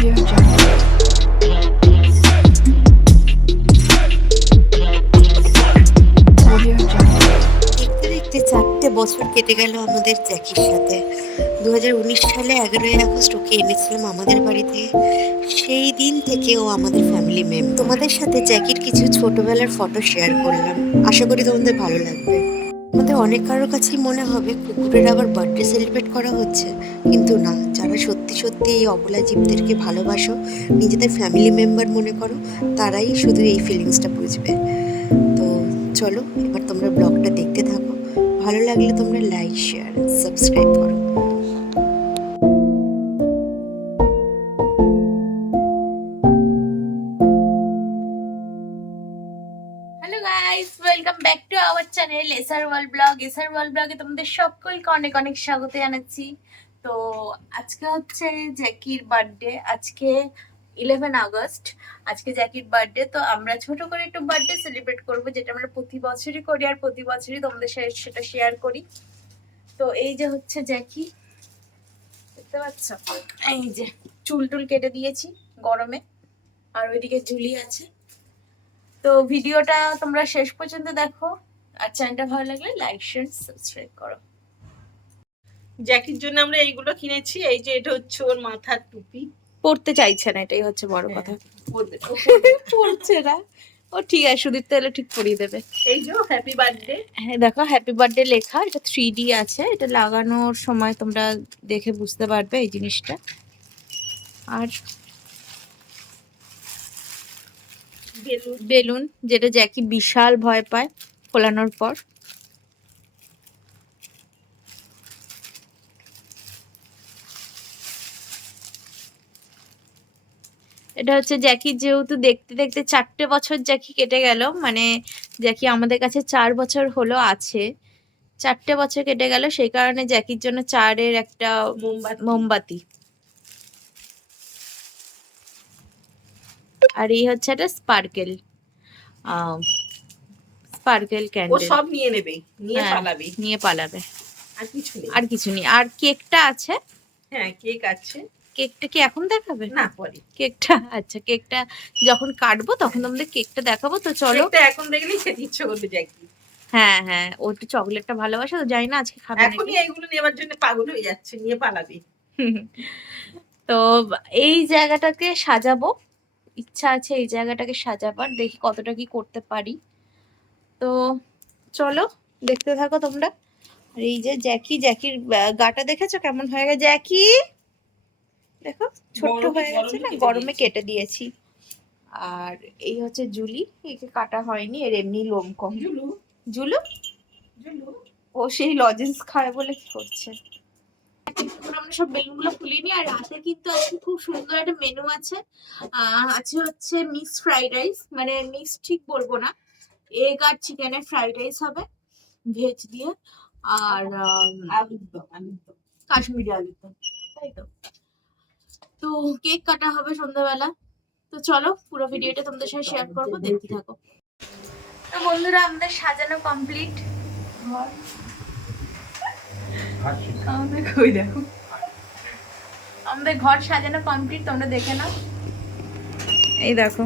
দেখতে 4টে বছর কেটে গেল আমাদের জ্যাকির সাথে। 2019 সালে 11ই আগস্ট ওকে এনেছিলাম আমাদের বাড়িতে। সেই দিন থেকে ও আমাদের ফ্যামিলি মেম্বার। তোমাদের সাথে জ্যাকির কিছু ছোটবেলার ফটো শেয়ার করলাম, আশা করি তোমাদের ভালো লাগবে। আমাদের অনেক কারোর কাছেই মনে হবে কুকুরের আবার বার্থডে সেলিব্রেট করা হচ্ছে, কিন্তু না, যারা সত্যি সত্যি এই অবলা জীবদেরকে ভালোবাসো, নিজেদের ফ্যামিলি মেম্বার মনে করো, তারাই শুধু এই ফিলিংসটা বুঝবে। তো চলো এবার তোমরা ব্লগটা দেখতে থাকো, ভালো লাগলে তোমরা লাইক শেয়ার সাবস্ক্রাইব করো। Hello guys, welcome back to our channel SR world blog. SR world ব্লগে তোমাদের সকলকে অনেক অনেক স্বাগত জানাচ্ছি। তো আজকে হচ্ছে জ্যাকির বার্থডে, আজকে 11 আগস্ট। আজকে জ্যাকির বার্থডে, তো আমরা ছোট করে একটু বার্থডে সেলিব্রেট করব, যেটা আমরা প্রতি বছরই করি আর প্রতি বছরই তোমাদের সাথে সেটা শেয়ার করি। তো এই যে হচ্ছে জ্যাকি, দেখতে পাচ্ছ, এই যে চুল টুল কেটে দিয়েছি গরমে, আর ওইদিকে ঝুলি আছে। তো ভিডিওটা তোমরা শেষ পর্যন্ত দেখো, আর চ্যানেলটা ভালো লাগলে লাইক শেয়ার সাবস্ক্রাইব করো। জ্যাকির জন্য আমরা এইগুলো কিনেছি। এই যে এটা হচ্ছে ওর মাথার টুপি, পড়তে চাইছে না, এটাই হচ্ছে বড় কথা। পড়ছে না ও, ঠিক আছে, সুদীপ তাহলে ঠিক পড়িয়ে দেবে। এই যে হ্যাপি বার্থডে, হ্যাঁ দেখো হ্যাপি বার্থডে লেখা, এটা 3D আছে, এটা লাগানোর সময় তোমরা দেখে বুঝতে পারবে এই জিনিসটা। আর বেলুন, যেটা জ্যাকি বিশাল ভয় পায় ফোলানোর পর। এটা হচ্ছে জ্যাকি, যেহেতু দেখতে দেখতে 4টে বছর জ্যাকি কেটে গেল, মানে জ্যাকি আমাদের কাছে 4 বছর হলো আছে, 4টে বছর কেটে গেল, সেই কারণে জ্যাকির জন্য 4-এর একটা মোমবাতি। আর এই হচ্ছে একটা স্পার্কেল ও ক্যান্ডেল। সব নিয়ে নেবে, নিয়ে পালাবে, নিয়ে পালাবে, আর কিছু নেই। আর কিছু নেই। আর কেকটা আছে, হ্যাঁ কেক আছে। কেকটা কি এখন দেখাবে? না, পরে কেকটা, আচ্ছা কেকটা যখন কাটবো তখন তোমাদের কেকটা দেখাবো। তো চলো, কেকটা এখন দেখলেই খেতে ইচ্ছে করবে জ্যাকি। হ্যাঁ হ্যাঁ, ও একটু চকলেটটা ভালোবাসে, তো জানি না আজকে খাবে নাকি। এখনই এইগুলো নেবার জন্য পাগল হয়ে যাচ্ছে, নিয়ে পালাবে। তো এই জায়গাটাকে সাজাবো, ইচ্ছা আছে এই জায়গাটাকে সাজাবার, দেখি কতটা কি করতে পারি। তো চলো দেখতে থাকো তোমরা। আর এই যে জ্যাকির গাটা দেখেছো কেমন হয়ে গেছে? জ্যাকি দেখো ছোট্ট হয়ে গেছে না, গরমে কেটে দিয়েছি। আর এই হচ্ছে জুলি, একে কাটা হয়নি, এর এমনি লোম কম। জুলু ও সেই লজেন্স খায় বলে কি করছে। আমরা সব বেলুনগুলো খুলিনি। আর রাতে কিন্তু আজকে খুব সুন্দর একটা মেনু আছে। আছে হচ্ছে মিক্স ফ্রাইড রাইস, মানে মিক্স ঠিক বলবো না, এগ আর চিকেনের ফ্রাইড রাইস হবে ভেজ দিয়ে, আর কাশ্মীরি আলুর দম, তাই তো। তো কেক কাটা হবে সন্ধ্যাবেলা। তো চলো পুরো ভিডিওটা তোমাদের সাথে শেয়ার করবো, দেখতে থাকো। তো বন্ধুরা, আমাদের সাজানো কমপ্লিট ঘর। আমাদের ঘর সাজানো কমপ্লিট, তোমরা দেখে নাও। এই দেখো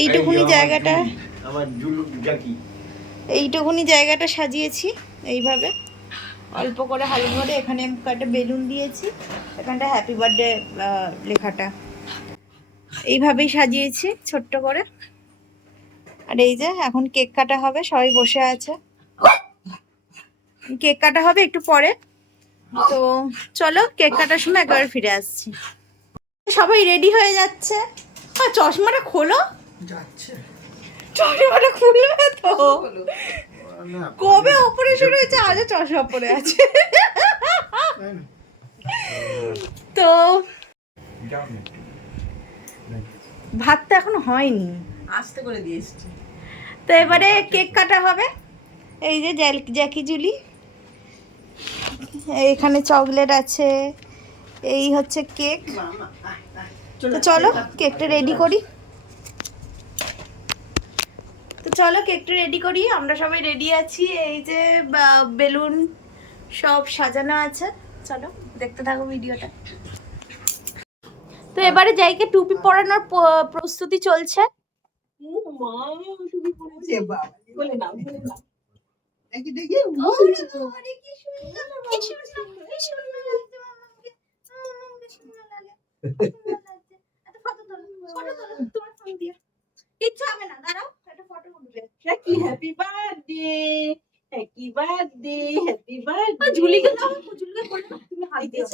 এইটুকুনি জায়গাটা, এইটুকুনি জায়গাটা সাজিয়েছি এইভাবে, অল্প করে হালকা করে। এখানে একটা বেলুন দিয়েছি, এখানটা হ্যাপি বার্থডে লেখাটা এইভাবেই সাজিয়েছি ছোট্ট করে। আর এই যে এখন কেক কাটা হবে, সবাই বসে আছে, কেক কাটা হবে একটু পরে। তো চলো কেক কাটার সময় একবার ফিরে আসছি। সবাই রেডি হয়ে যাচ্ছে। চশমাটা খোলো, চশমাটা খুলবে তো, কবে অপারেশন হয়েছে আজও চশমা পরে আছে। তো ভাত তো এখন হয়নি, আস্তে করে দিয়ে এসছি। তো এবারে কেক কাটা হবে। এই যে জ্যাকি জুলি, এখানে চকলেট আছে, এই হচ্ছে কেক। তো চলো কেকটা রেডি করি। তো চলো কেকটা রেডি করি, আমরা সবাই রেডি আছি। এই যে বেলুন সব সাজানো আছে, চলো দেখতে থাকো ভিডিওটা। এবারে যাইকে টুপি পরানোর প্রস্তুতি চলছে। ও মা তুমি পড়েছে বলে নাও বলে নাও দেখি দেখি ওরে বাবারে, কি সুন্দর, কি সুন্দর, কি সুন্দর লাগছে মামাকে। কি সুন্দর লাগে, সুন্দর লাগছে। একটা ফটো তোলো, তোমার ফোন দিয়ে। কিচ্ছু হবে না, দাঁড়াও, একটা ফটো উঠবে। কি happy birthday happy birthday happy birthday ঝুলিকে দাও, ঝুলিকে বলে দাও, তুমি হাত দিও।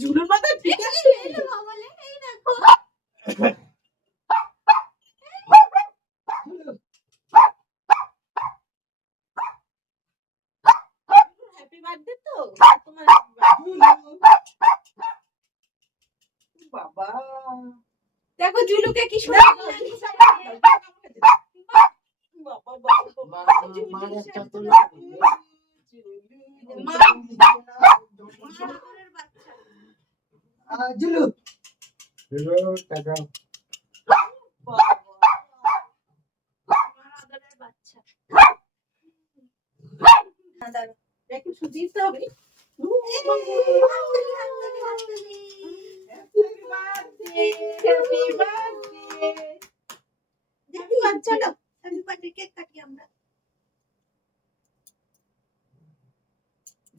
ঝুলুর মাথা ঠিক আছে এই দেখো বলে, এই দেখো। হ্যাপি বার্থডে তো তোমার happy birthday। বাবা দেখো জুলুকে কি সুন্দর লাগছে। বাবা বাবা মার একটা তো জুলু টাকা বাচ্চা একটু সুজিত হবে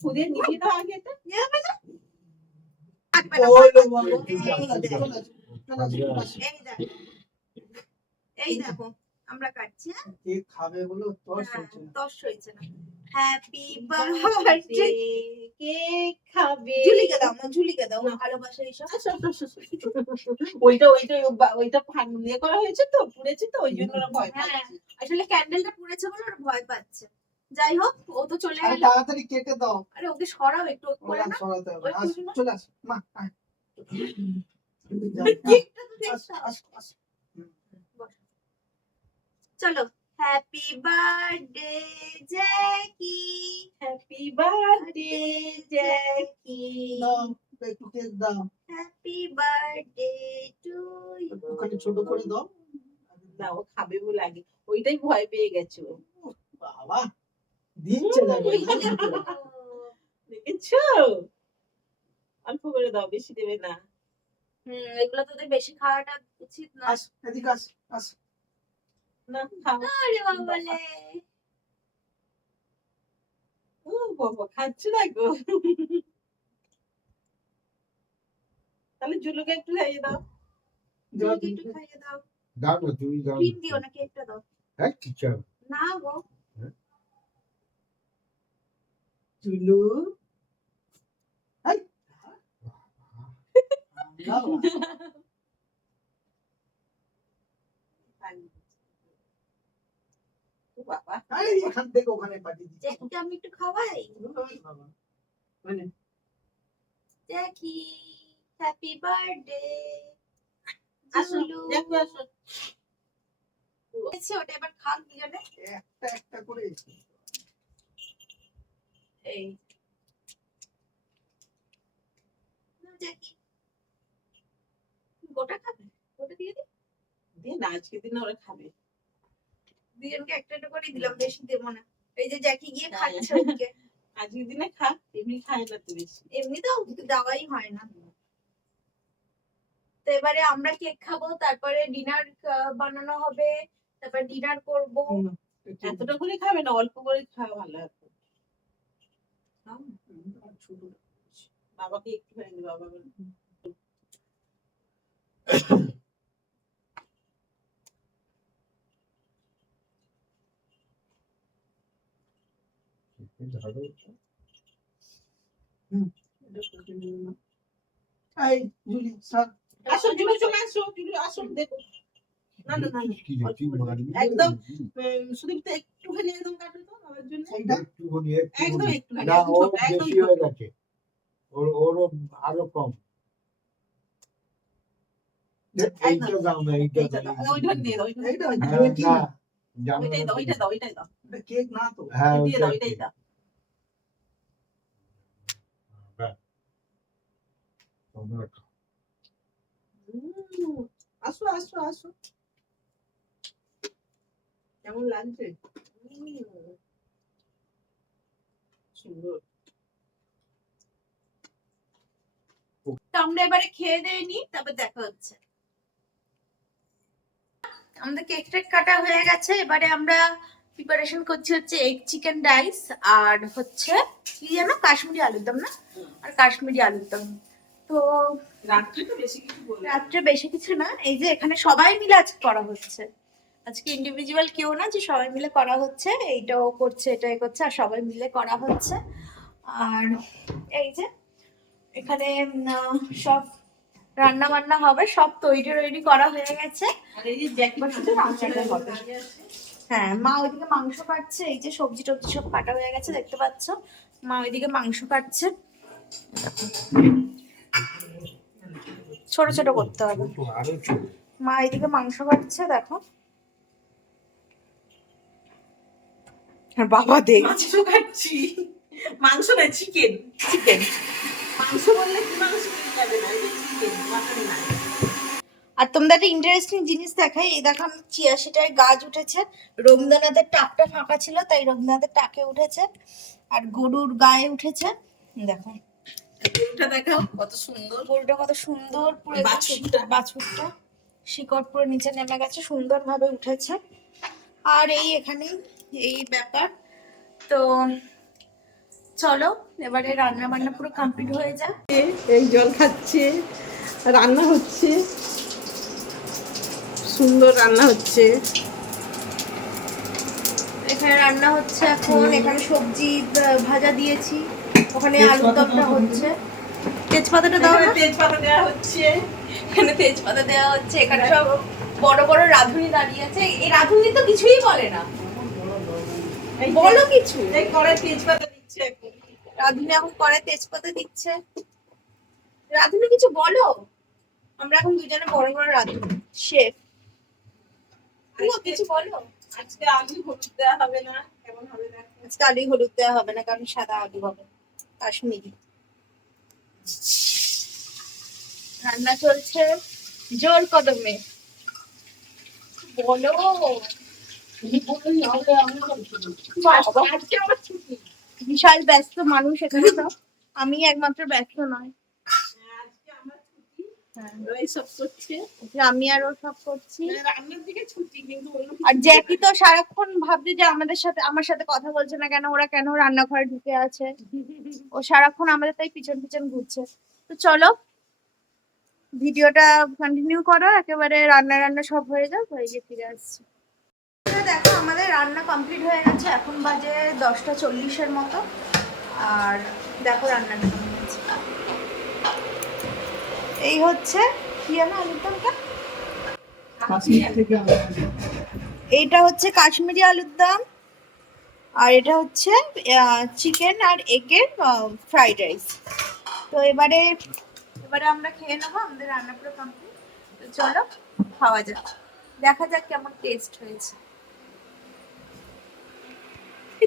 খুদের নিচে দাও আগে এটা এই দেখো আমরা কাটছি। কেক খাবে বলো তস হয়েছে না। হ্যাপি বার্থডে, কেক খাবে ঝুলিকে দাও, ঝুলিকে দাও, ভালোবাসা এইসব। ওইটা ইয়ে করা হয়েছে তো পুড়েছে তো ওই জন্য ওরা ভয় হ্যাঁ, পাচ্ছে আসলে ক্যান্ডেলটা পুড়েছে বলে ওরা ভয় পাচ্ছে। যাই হোক, ও তো চলে গেল। তাড়াতাড়ি কেটে দাও আরে ওকে সরাও একটু করে না। সরাতে হবে ওই কুসুমা। চলে আস মা আয় কেকটা তো আস দেখতে আস আস চলো। Happy birthday Jackie, happy birthday Jackie দাও একটু কেক দাও হ্যাপি বার্থডে টু ইউ। ওখানে ছোট করে দাও না ও খাবে বলে আগে ওইটাই ভয় পেয়ে গেছে ও। বাবা দিচ্ছে না দেখেছো অল্প করে দাও বেশি দেবে না এগুলো তোদের বেশি খাওয়াটা উচিত না। আস এদিকে আস আস না খাও আরে বাবালে, ও বাবা খাচ্ছে না গো তাহলে জুলুকে একটু খাইয়ে দাও জলকে একটু খাইয়ে দাও। দাও না তুমি দাও ক্রিম দিও না, কেকটা দাও। হ্যাঁ কি চাও না গো, চুলু দাও ও বাবা আরে এখান থেকে ওখানে পাঠিয়ে দিচ্ছি জ্যাকিকে আমি একটু খাওয়াই। বাবা মানে জ্যাকি হ্যাপি বার্থডে। আসো দেখো আসো ওটা এবার খান দুজনে। একটা একটা করে এই জ্যাকি গোটা খাবে, গোটা দিয়ে দিই। দিয়ে না আজকে দিনে ওরা খাবে দুজনকে একটা একটা করে দিলাম, বেশি দেবো না। এই যে জ্যাকি গিয়ে খাচ্ছে ওদিকে। আজকে দিনে খা এমনি খায় না তো বেশি এমনিতেও দেওয়াই হয় না। তো এবারে আমরা কেক খাবো, তারপরে ডিনার বানানো হবে, তারপর ডিনার করবো। এতটা করে খাবে না অল্প করে খাওয়া ভালো হবে ছোট বাবাকে একটু খাইয়ে দিই বাবা বলে এই জুলি স্যার আসো জুলু চলে আসো জুলু আসো দেখো না না না কি রে তুই মারবি একদম সুদীপ তো একটুখানি একদম কাটো তো বাবার জন্য একটুখানি একদম একটুখানি একটুখানি না একদম ও ছোট একদম বেশি হয়ে গেছে ওরও আরো কম এইটা দাও না এইটা দাও ওইটা দিয়ে দাও এইটা হ্যাঁ, কি না না জানো ওইটাই দাও ওইটা দাও ওইটাই দাও এটা কেক না তো হ্যাঁ দিয়ে দাও ওইটাই দাও তোমরা খাও। আসো আসো আসো, কেমন লাগছে? সুন্দর। তো আমরা এবারে খেয়ে দিয়ে নি, তারপর দেখা হচ্ছে। আমাদের কেক টেক কাটা হয়ে গেছে, এবারে আমরা প্রিপারেশন করছি হচ্ছে এগ চিকেন রাইস আর হচ্ছে কি জানো কাশ্মীরি আলুর দম না, আর কাশ্মীরি আলুর দম। তো রাত্রে তো বেশি কিছু বলবো না। রাত্রে বেশি কিছু না, এই যে এখানে সবাই মিলে আজকে করা হচ্ছে, আজকে ইন্ডিভিজুয়াল কেউ না, যে সবাই মিলে করা হচ্ছে, এইটাও করছে এটাই করছে আর সবাই মিলে করা হচ্ছে। আর এই যে এখানে সব রান্না বান্না হবে, সব তৈরি রেডি করা হয়ে গেছে। আর এই যে জ্যাকি এবার শুধু রান্নাটা হবে। হ্যাঁ, মা ওইদিকে মাংস কাটছে, এই যে সবজি টবজি সব কাটা হয়ে গেছে দেখতে পাচ্ছ, মা ওইদিকে মাংস কাটছে, ছোট ছোট করতে হবে। আরো ছোট। মা এইদিকে মাংস কাটছে দেখো, আর বাবা দেখ মাংস খাচ্ছি, মাংস না চিকেন। চিকেন। মাংস বললে কি মাংস নিয়ে যাবে না, চিকেন মাটন না। আর তোমাদের একটা ইন্টারেস্টিং জিনিস দেখাই, এই দেখো আমি ৮৬টায় গাছ উঠেছে, রবীন্দ্রনাথের টাকটা ফাঁকা ছিল তাই রবীন্দ্রনাথের টাকে উঠেছে, আর গরুর গায়ে উঠেছে দেখো, গরুটা দেখাও কত সুন্দর। গরুটা কত সুন্দর পুরো বাছুরটা। বাছুরটা শিকড় পুরো নিচে নেমে গেছে, সুন্দরভাবে উঠেছে। আর এই এখানে এই ব্যাপার। তো চলো এবারে রান্না বান্না পুরো কমপ্লিট হয়ে যায়। এই জল খাচ্ছে, রান্না হচ্ছে, সুন্দর রান্না হচ্ছে। এখানে রান্না হচ্ছে এখন, এখানে সবজি ভাজা দিয়েছি, ওখানে আলুর দমটা হচ্ছে, তেজপাতাটা দাও না, তেজপাতা দেওয়া হচ্ছে। এখানে তেজপাতা দেওয়া হচ্ছে, এখানে সব বড় বড় রাঁধুনি দাঁড়িয়ে আছে, এই রাঁধুনি তো কিছুই বলে না, এই বলো কিছু। এই কড়াই তেজপাতা দিচ্ছে এখন। রাঁধুনি এখন করে তেজপাতা দিচ্ছে, রাঁধুনি কিছু বলো, আমরা এখন দুজনে বড় বড় রাঁধুনি শেফ, কিছু বলো। আজকে আলু হলুদ দেওয়া হবে না, কেমন হবে দেখো। আজকে আলু হলুদ দেওয়া হবে না, কারণ সাদা আলু হবে কাশ্মীরি। রান্না চলছে জোর কদমে, বলো। আজকে আমার ছুটি। বিশাল ব্যস্ত মানুষ এখানে, তো আমি একমাত্র ব্যস্ত নয়, আজকে আমার ছুটি। হ্যাঁ, ওই সব করছে। আমি আর ও সব করছি। রান্নার দিকে ছুটি, কিন্তু অন্য কিছু আর জ্যাকি তো সারাক্ষণ ভাবছে যে আমার সাথে কথা বলছে না কেন, ওরা কেন রান্নাঘরে ঢুকে আছে, ও সারাক্ষণ আমাদের তাই পিছন পিছন ঘুরছে। তো চলো ভিডিওটা কন্টিনিউ করো, একেবারে রান্না রান্না সব হয়ে যাও, হয়ে গিয়ে ফিরে আসছি। দেখো আমাদের রান্না কমপ্লিট হয়ে গেছে, এখন বাজে 10:40 মতো, আর দেখো রান্নাটা কেমন হয়েছে। এই হচ্ছে কি জানো আলুর দমটা, এইটা হচ্ছে কাশ্মীরি আলুর দম, আর এটা হচ্ছে চিকেন আর এগের ফ্রাইড রাইস। তো এবারে আমরা খেয়ে নেবো, আমাদের রান্না পুরো কমপ্লিট। তো চলো খাওয়া যাক, দেখা যাক কেমন টেস্ট হয়েছে।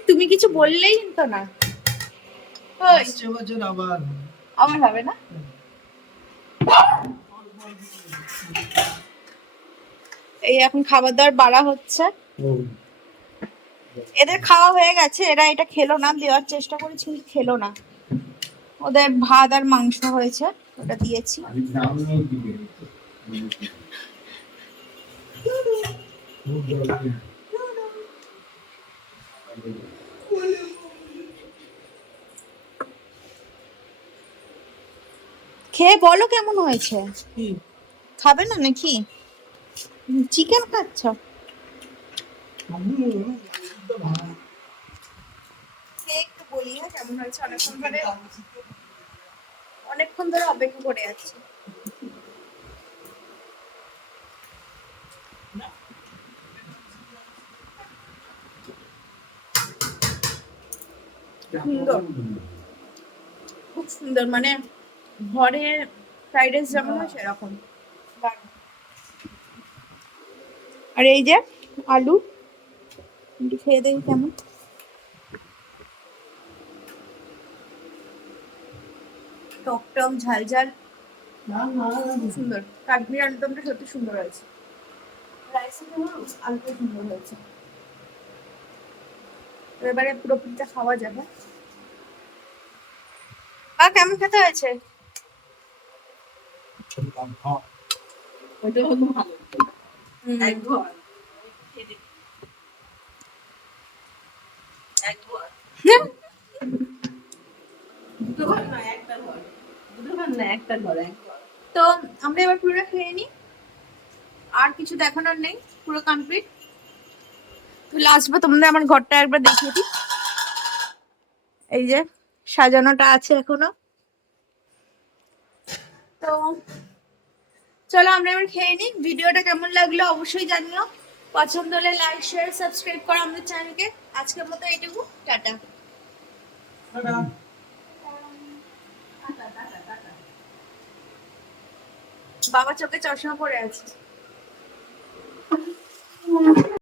তুমি কিছু বললেই তো না, ওই বছর আবার আমার হবে না। এই এখন খাবার দাবার বাড়া হচ্ছে, এদের খাওয়া হয়ে গেছে, এরা এটা খেলো না, দেওয়ার চেষ্টা করেছি কিন্তু খেলো না, ওদের ভাত আর মাংস হয়েছে ওটা দিয়েছি। খেয়ে বলো কেমন হয়েছে, খাবে না নাকি, চিকেন খাচ্ছ? একটু বলি হ্যাঁ কেমন হয়েছে, অনেকক্ষণ ধরে অপেক্ষা করে আছি। সুন্দর, খুব সুন্দর, মানে ঘরে ফ্রাইড রাইস যেমন হয় সেরকম। আর এই যে আলু, একটু খেয়ে দেখি কেমন, টক টক ঝাল ঝাল খুব সুন্দর, কাশ্মীর আলুদমটা সত্যি সুন্দর হয়েছে। রাইসের আলুটা সুন্দর হয়েছে। এবারে পুরো পিঠা খাওয়া যাবে। আর কেমন খেতে হয়েছে? ওইটা হলো ভালো, এক ঘর এক ঘর দুটো ঘর না একটা ঘর, দুটো ঘর না একটা ঘর, এক ঘর। তো আমরা এবার পুরোটা খেয়ে নিই, আর কিছু দেখানোর নেই, পুরো কমপ্লিট। তো লাস্ট তোমাদের আমার ঘরটা একবার দেখিয়ে দিই। এই যে সাজানোটা আছে এখনো। তো চলো আমরা এবার খেয়ে নিই। ভিডিওটা কেমন লাগলো অবশ্যই জানিও। পছন্দ হলে লাইক শেয়ার সাবস্ক্রাইব করো আমাদের চ্যানেলকে। আজকের মতো এইটুকু, টাটা। বাবা চোখে চশমা পরে আছে।